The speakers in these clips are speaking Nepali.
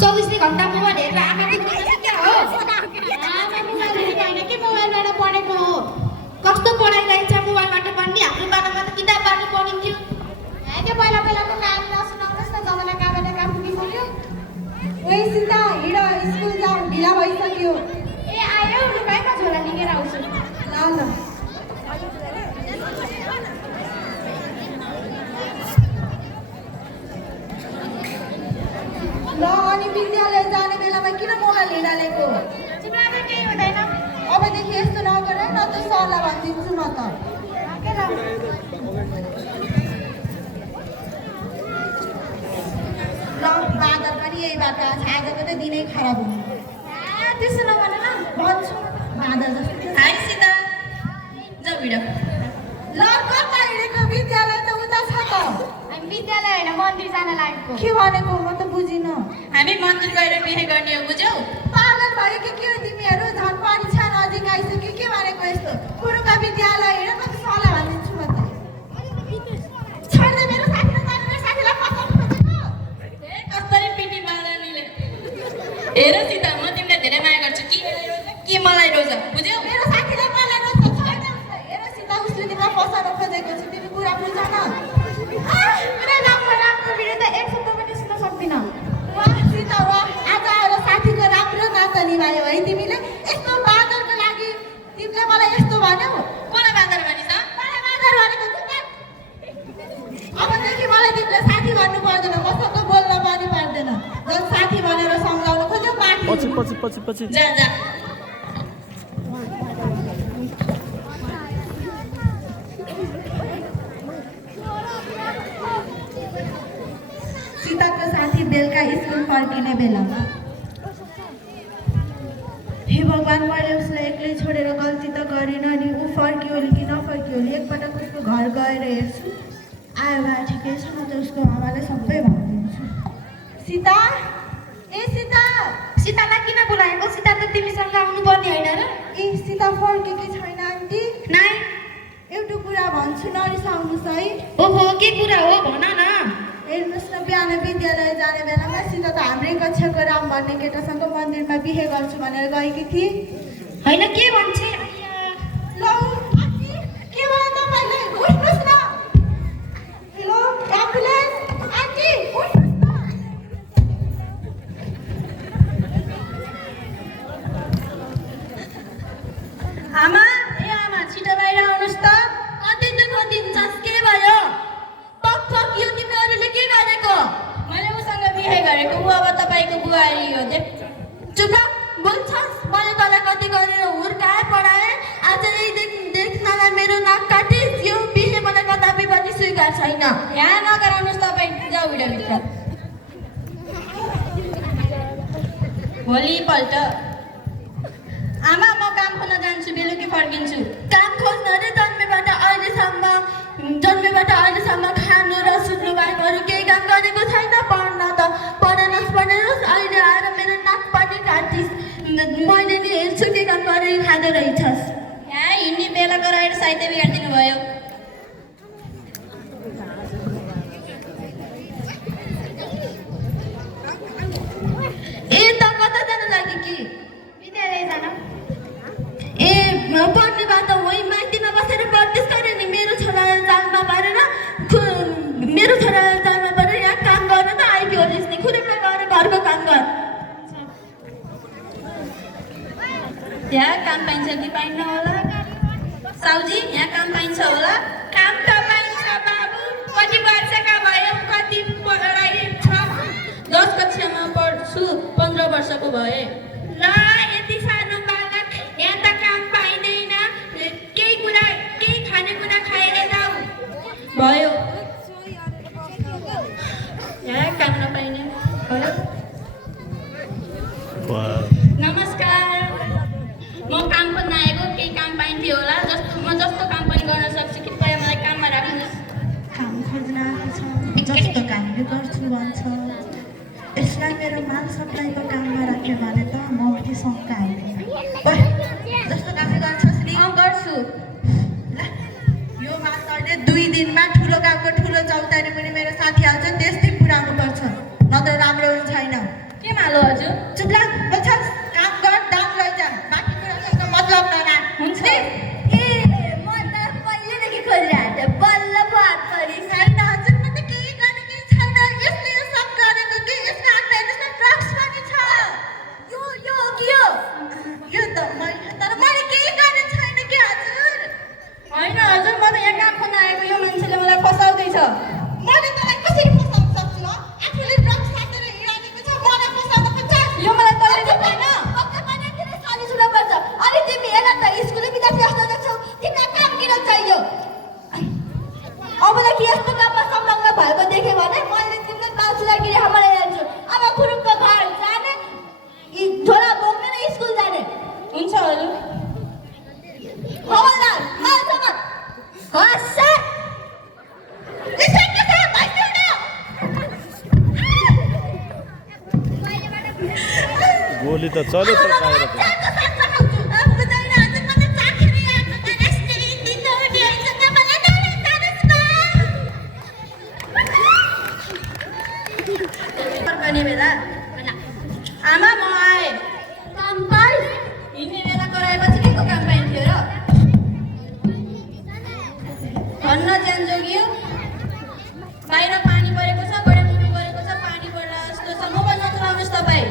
24 घण्टा मोबाइल हेरेर आँखा दुख्ने चाहिँ क्या हो? आमा मोबाइल हेरेको होइन कि मोबाइलबाट पढेको हो। कस्तो पढाइरहेछ मोबाइलबाट पढ्ने? हाम्रो बेलामा त किताबबाट पढिन्थ्यो। त्यो पहिला पहिलाको नानी नसुनाउनुहोस् न, जमाना कहाँबाट कहाँ पुगिसक्यो। ओइ सीता हिँड, स्कुल जाऊ, ढिला भइसक्यो। ए आयो, लुगाइ म झोला लिएर आउँछु। ल ल अनि विद्यालय जाने बेलामा किन मोबाइल हिँडालेको? तिमीलाई त केही हुँदैन। अबदेखि यस्तो नगर न, त सरलाई भनिदिन्छु म त। ल बादल पनि यही बाटो आछ, आजको त दिनै खराब हुनु। त्यसो नभन न, भन्छु बादल जस्तो। हाय सीता, जाऊ हिँड। ल कता हिँडेको? विद्यालय त उता छ त। हामी विद्यालय होइन, मन्दिर जान लागेको। के भनेको? म त बुझिनँ। हामी मन्दिर गएर बिहे गर्ने हो, बुझ्यौ? पागल भयो कि के हो तिमीहरू? झन् परीक्षा नजिक आइसक्यो, के भनेको यस्तो? पुरुका विद्यालय हिँड, म त सरलाई भनिदिन्छु म त। छोड्दै मेरो साथी र जाने, मेरो साथीलाई फसाउनु खोजेको? कसरी पिटी बाँधनीले। हेर सीता, म तिमीलाई धेरै माया गर्छु कि मलाई रोज, बुझ्यौ? मेरो साथीलाई मलाई रोज्छ, छोड्दै उसलाई। हेर सीता, उसले तिमीलाई फसाउन खोजेको छ, तिमी कुरा बुझ न। मेरो राम्रो विरुद्ध एक शब्द पनि सुन्न सक्दिनँ। वाह सीता वाह, आज आएर साथीको राम्रो नाता निभायो है तिमीले। यस्तो बादरको लागि तिमीले मलाई यस्तो भन्यौ? मलाई बाँदर भनिस? मलाई बादर भनेको चुप। अबदेखि मलाई तिमीले साथी भन्नु पर्दैन, मसँग बोल्न पनि पर्दैन। झन् साथी भनेर सम्झाउनु खोज्यौ, माथि पछि जा जा। सीताको साथी बेलुका स्कुल फर्किने बेलामा, हे भगवान्, मैले उसलाई एक्लै छोडेर गल्ती त गरिनँ नि। ऊ फर्कियो कि नफर्कियो, एकपटक उसको घर गएर हेर्छु। आयो भए ठिकै छ, म त उसको आमालाई सबै भनिदिन्छु। सीता, ए सीता। सीतालाई किन बोलाएको? सीता त तिमीसँग आउनुपर्ने होइन र? ए सीता फर्केकी छैन आन्टी। नाइ, एउटा कुरा भन्छु, नरिसाउनुहोस् है। ओहो, के कुरा हो भन न। हेर्नुहोस् न, बिहान विद्यालय जाने बेलामा सीता त हाम्रै कक्षाको राम भन्ने केटासँग मन्दिरमा बिहे गर्छु भनेर गएकी थिए। होइन, के भन्छ? ल आन्टी, के भयो तपाईँले? उठ्नुहोस् न। हेलो एम्बुलेन्स, आन्टी उठ्नुहोस् न। आमा, ए आमा, छिटो बाहिर आउनुहोस् त। कति दुःख दिन्छस्, के भयो? पक यो तिमीहरूले के गरेको? मैले उसँग बिहे गरेको, ऊ अब तपाईँको बुहारी हो। चुप बोल्छस्? मैले तँलाई कति गरेर हुर्काएँ, पढाएँ। आज यही देख्नलाई मेरो नाक काटिस्। यो बिहे मलाई कदापि पनि स्वीकार छैन। यहाँ नगराउनुहोस् तपाईँ, जाऊ भित्र। भोलिपल्ट, आमा म काम खोज्न जान्छु, बेलुकी फर्किन्छु। काम खोज्न अरे? जन्मेबाट खानु र सुत्नु बाहेक अरू केही काम गरेको छैन। पढ्न त पढेनस्, अहिले आएर मेरो नाक पनि काटिस्। मैले नि हेर्छु के काम गरेर खाँदो रहेछस्। यहाँ हिँड्ने बेला गराएर साहित्य बिगारिदिनु भयो। ए त कता जानु लागि कि? विद्यालय जान। ए पढ्ने बात होइ, माइतीमा बसेर पढ्दैछ गरे नि। मेरो छोरा जालमा परेर यहाँ काम गर्न त आइदियो होस् नि। खुरुमा गएर घरको काम गर। यहाँ काम पाइन्छ कि पाइन्न होला? साउजी, यहाँ काम पाइन्छ होला? काम त पाइन्छ बाबु। कति वर्षका भयो? कति पढाइ छ? 10 कक्षामा पढ्छु, 15 वर्षको भए। ल यति सानो बालक, यहाँ त काम पाइँदैन। केही खानेकुरा खाएर जाऊ। भयो, यहाँ काम नपाइने भयो। नमस्कार, म काम खोज्न आएको। केही काम पाइन्थ्यो होला? म जस्तो काम पनि गर्न सक्छु, कृपया मलाई काममा राख्नुहोस्। काम खोज्न आएको छ, जस्तो कामले गर्छु भन्छ। यसलाई मेरो माल सप्लाईको काममा राख्यो भने त म उठी शङ्का आउँदैन। जस्तो कामले गर्छस् नि? गर्छु। ल यो माल तैँले 2 दिनमा ठुलो कामको ठुलो चौतारी पनि मेरो साथी आउँछ, त्यस्तै पुऱ्याउनु पर्छ, नत्र राम्रो हुन्छ छैन। के माल गोली त चल्यो तर बाहिर त पर्ने बेला आमा म आएँ काम पाइ हिँड्ने बेला कराएपछि के को काम पाइन्थ्यो र भन्न ज्यान जोगियो बाहिर पानी परेको छ गडेमुटु परेको छ पानी पर्ला जस्तो छ मोबाइल नचलाउनुहोस् तपाईँ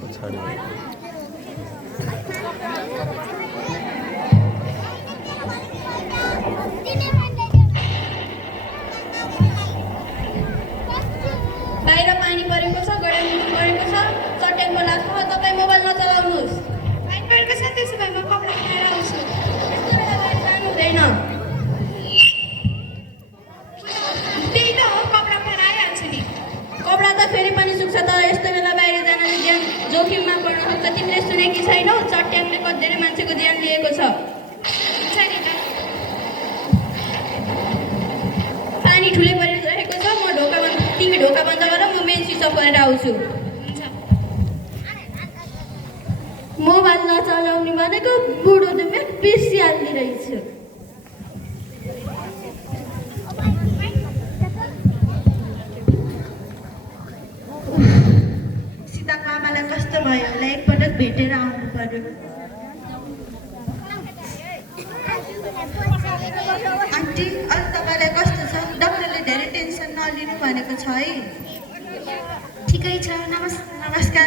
पछाडि बाहिर पानी परेको छ गडेमुटु परेको छ चट्याङको लाग्छ तपाईँ मोबाइल नचलाउनुहोस् पानी परेको छ त्यसो भए म कपडा खाएर आउँछु यस्तो बेला बाहिर जानु हुँदैन त्यही त हो कपडा खाएर आइहाल्छु नि कपडा त फेरि पनि सुक्छ तर यस्तो बेला बाहिर जानले ज्यान जोखिममा पर्न सक्छ तिमीले सुनेकी छैनौ चट्याङले कति मान्छेको ज्यान लिएको छ हुन्छ नि त पानी ठुलै परिरहेको छ म तिमी ढोका बन्द गर म मेन स्विच अफ गरेर आउँछु मोबाइल नचलाउने भनेको बुढो त बेसी हाल्ने रहेछ सीताको आमालाई कस्तो भयो होला एकपटक भेटेर आउनु पर्यो आन्टी अहिले तपाईँलाई कस्तो छ डक्टरले धेरै टेन्सन नलिनु भनेको छ है ठिकै छ नमस्कार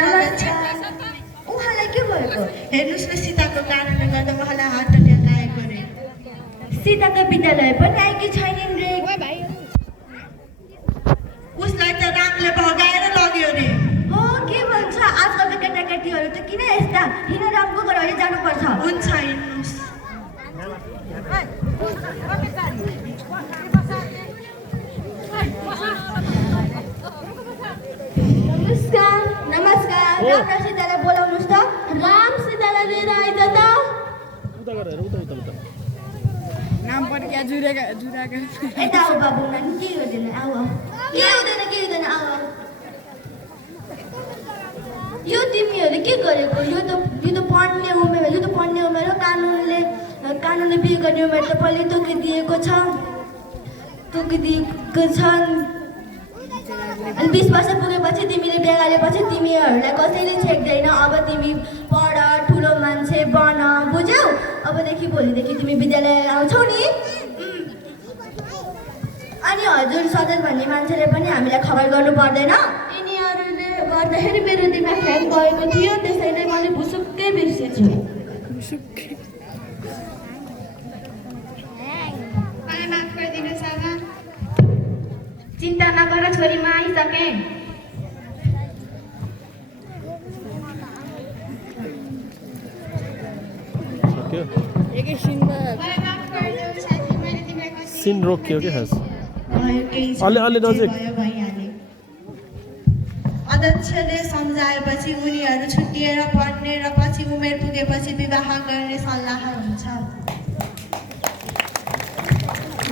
उहाँलाई के भएको हेर्नुहोस् न सीताको कारणले गर्दा उहाँलाई हार्ट एट्याक आएको रे सीताको विद्यालय पनि आएकी छैनन् रे उसलाई त रामले भगाएर लग्यो रे हो के भन्छ आजकलका केटाकेटीहरू त किन यस्ता किन रामको घर अहिले जानुपर्छ हुन्छ हिँड्नुहोस् नमस्कार राम र सीतालाई बोलाउनुहोस् त राम सीतालाई लिएर आइज त उता गएर हेर उता नाम पनि क्या जुरेका यता आऊ बाबु नानी के हुँदैन आऊ के हुँदैन आऊ यो तिमीहरूले के गरेको यो त पढ्ने उमेर हो कानुनले बिहे गर्ने उमेर त पहिले तोकिदिएको छ अनि 20 वर्ष पुगेपछि तिमीले बिहा गरेपछि तिमीहरूलाई कसैले छेक्दैन अब तिमी पढ ठुलो मान्छे बन बुझ्यौ अबदेखि भोलिदेखि तिमी विद्यालय आउँछौ नि अनि हजुर सजल भन्ने मान्छेले पनि हामीलाई खबर गर्नु पर्दैन यिनीहरूले गर्दाखेरि मेरो दिमाग ह्याङ भएको थियो त्यसैले मैले भुसुक्कै बिर्सेछु मलाई माफ गरिदिनुहोस् आमा चिन्ता नगर छोरी म आइसकेँ सक्यो मलाई माफ गरिदिनुहोस् साथी मैले तिमीलाई कति सिन रोकियो के खास भयो केही छैन, अलि नजिक। भयो भइहाल्यो अध्यक्षले सम्झाएपछि उनीहरू छुट्टिएर पढ्ने र पछि उमेर पुगेपछि विवाह गर्ने सल्लाह हुन्छ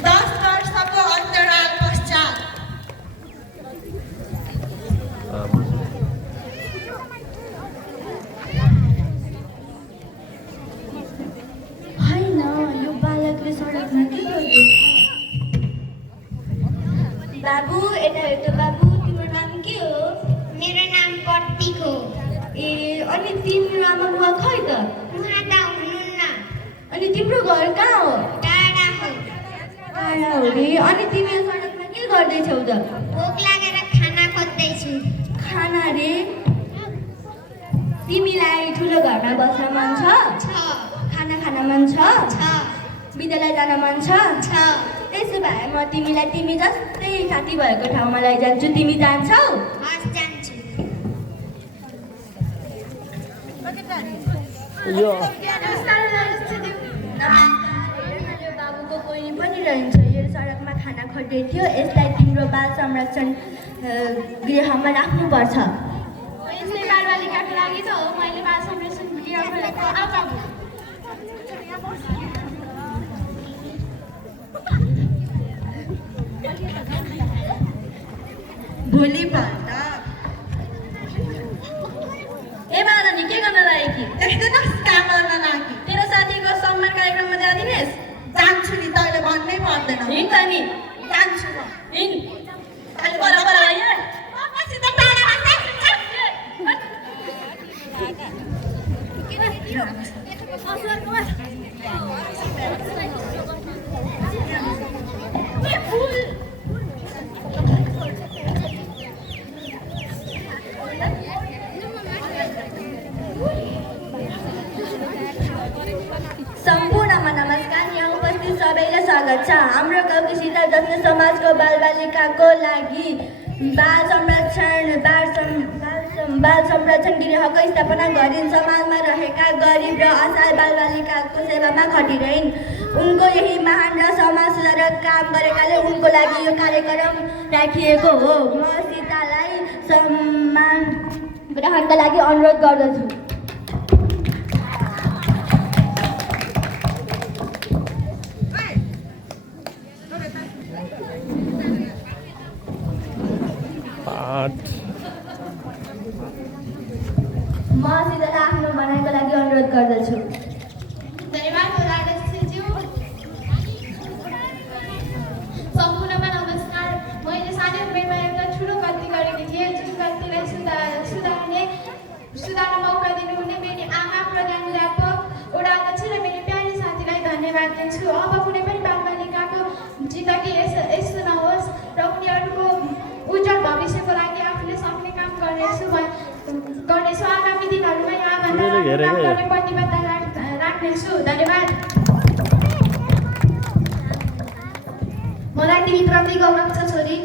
10 वर्षको अन्तराल पश्चात होइन यो बालकले सडकमा के गर्दैछ बाबु यता हेर त बाबु तिम्रो नाम के हो मेरो नाम प्रतीक हो ए अनि तिम्रो आमा बुवा खै त उहाँ त हुनुहुन्न अनि तिम्रो घर कहाँ हो टाढा हो टाढा हो रे अनि तिमी यो सडकमा के गर्दैछौ त भोक लागेर खाना खोज्दैछु खाना रे तिमीलाई ठुलो घरमा बस्न मन छ खाना खान मन छ विद्यालय जान मन छ त्यसो भए म तिमीलाई तिमी जस्तै साथी भएको ठाउँमा लैजान्छु तिमी जान्छौ हस् जान्छु यो बाबुको कोही पनि रहन्छ यो सडकमा खाना खोज्दै थियो यसलाई तिम्रो बाल संरक्षण गृहमा राख्नुपर्छ यसले बालबालिकाको लागि त हो मैले बाल संरक्षण गृहको लागि भोलिपल्ट ए बालानी के गर्न लागेकी देख्दैनस् काम गर्न लागि तेरो साथीको सम्मान कार्यक्रममा जादिनेस् जान्छु नि तैँले भन्नै पर्दैन हिँड त नि जान्छु म हिँड अलि पर पर यहाँ मसित टाढा सम्पूर्णमा नमस्कार। यहाँ उपस्थित सबैलाई स्वागत छ। हाम्रो गाउँको शीतल दक्षिण समाजको बालबालिकाको लागि बाल संरक्षण गृहको स्थापना गरिन्। समाजमा रहेका गरिब र असहाय बालबालिकाको सेवामा खटिरहन्। उनको यही महान र समाज सुधारक काम गरेकाले उनको लागि यो कार्यक्रम राखिएको हो। म सीतालाई सम्मान ग्रहणका लागि अनुरोध गर्दछु। म सीतालाई आफ्नो भनाइको लागि अनुरोध गर्दछु। धन्यवाद होला रक्षीज्यू। सम्पूर्णमा नमस्कार। मैले सानो उमेरमा एउटा ठुलो गल्ती गरेकी थिएँ, जुन गल्तीलाई सुधार्न मौका दिनुहुने मेरी आमा प्राध्यापक वडा अध्यक्ष र मेरो प्यारी साथीलाई धन्यवाद दिन्छु। अब कुनै पनि बालबालिकाको जिन्दगी यस्तो नहोस् र उनीहरूको उज्जवल भविष्यको लागि आफूले सक्ने काम गर्नेछु। आगामी दिनहरूमा यहाँभन्दा काम गर्ने प्रतिबद्धता राख्नेछु। धन्यवाद। मलाई तिमीप्रति गौरव छ छोरी।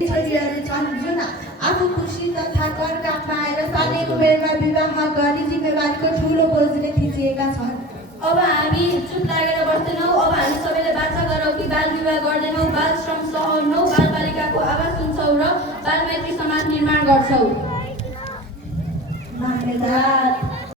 छोरीहरू छन् जुन आफू खुसी तथा घर काममा आएर सानै उमेरमा विवाह गरी जिम्मेवारीको ठुलो बोझले थिचिएका छन्। अब हामी चुप लागेर बस्दैनौँ। अब हामी सबैले बाचा गरौँ कि बाल विवाह गर्दैनौँ, बाल श्रम सहदैनौँ, बालबालिकाको आवाज सुन्छौँ र बालमैत्री समाज निर्माण गर्छौँ। धन्यवाद।